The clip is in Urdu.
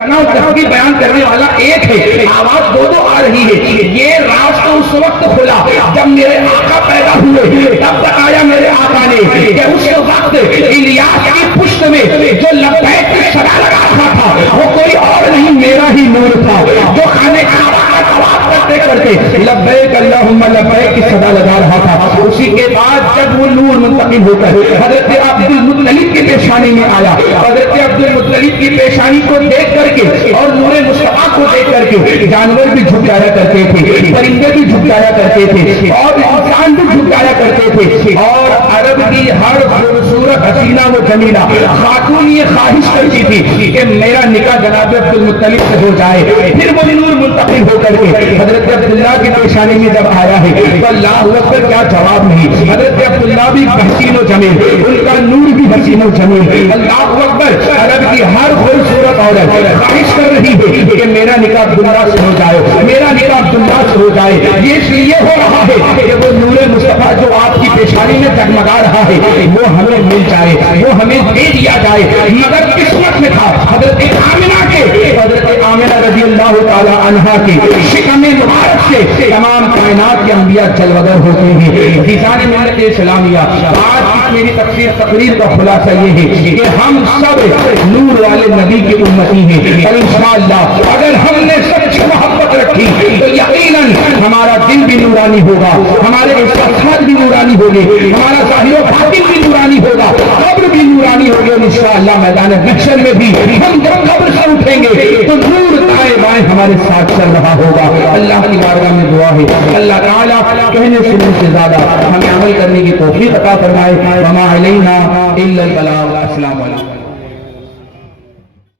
تفصیل بیان کرنے والا ایک ہے، آواز دو دو آ رہی ہے۔ یہ راز تو اس وقت کھلا جب میرے آقا پیدا ہوئے، تب بتایا میرے آقا نے کہ اس وقت الیاس کی پشت میں جو لبیک کی صدا لگا رہا تھا وہ کوئی اور نہیں، میرا ہی نور تھا، جو خانے کعبہ کا طواف کرتے کرتے لبیک اللہم لبیک کی صدا لگا رہا تھا۔ اسی کے بعد جب وہ نور منتقل ہو کر حضرت عبد المطلب کی پیشانی میں آیا، حضرت عبد المطلب کی پیشانی کو دیکھ کر کے اور نور مصطفیٰ کو دیکھ کر کے جانور بھی جھک جایا کرتے تھے، پرندے بھی جھک جایا کرتے تھے اور انسان بھی جھک جایا کرتے تھے، اور عرب کی ہر خوبصورت حسینہ و جمیلہ خاتون یہ خواہش کرتی تھی کہ میرا نکاح جناب عبد المطلب سے ہو جائے۔ پھر وہ نور منتقل ہو کر کے حضرت عبداللہ کی پیشانی میں جب آیا ہے تو اللہ اکبر کیا جواب نہیں، حضرت عبداللہ بھی حسین و جمیل، ان کا نور بھی حسین و جمیل، اللہ اکبر۔ عرب کی ہر خوبصورت عورت خواہش کر رہی ہے کہ میرا نکاح عبداللہ سے ہو جائے، میرا نکاح عبداللہ سے ہو جائے۔ یہ اس لیے ہو رہا ہے کہ وہ نور مصطفیٰ جو آپ کی پیشانی میں جگمگا رہا ہے وہ ہمیں مل جائے، وہ ہمیں دے دیا جائے۔ مگر قسمت میں تھا حضرت آمنہ کے، حضرت آمنہ رضی اللہ تعالی عنہا کی شکم مبارک سے تمام کائنات کے انبیاء جلوگر ہوتے ہیں۔ فیضان ملت اسلامیہ، آج کی میری تقریر کا خلاصہ یہ ہے کہ ہم سب نور والے نبی کی امتی ہیں، اور انشاءاللہ اگر ہم نے سچ محبت رکھی تو یقیناً ہمارا دل بھی نورانی ہوگا، ہمارے احساسات بھی نورانی ہوگے، ہمارا ظاہر و باطن بھی نورانی ہوگا، قبر بھی نورانی ہوگی، اور انشاءاللہ میدان محشر میں بھی ہم جب قبر سے اٹھیں گے تو نور دائیں بائیں ہمارے ساتھ چل رہا ہوگا۔ اللہ کی بارگاہ میں دعا ہے اللہ تعالیٰ کہنے سننے سے زیادہ ہمیں عمل کرنے کی توفیق عطا فرمائے۔ وما علینا الا البلاغ۔ السلام علیکم۔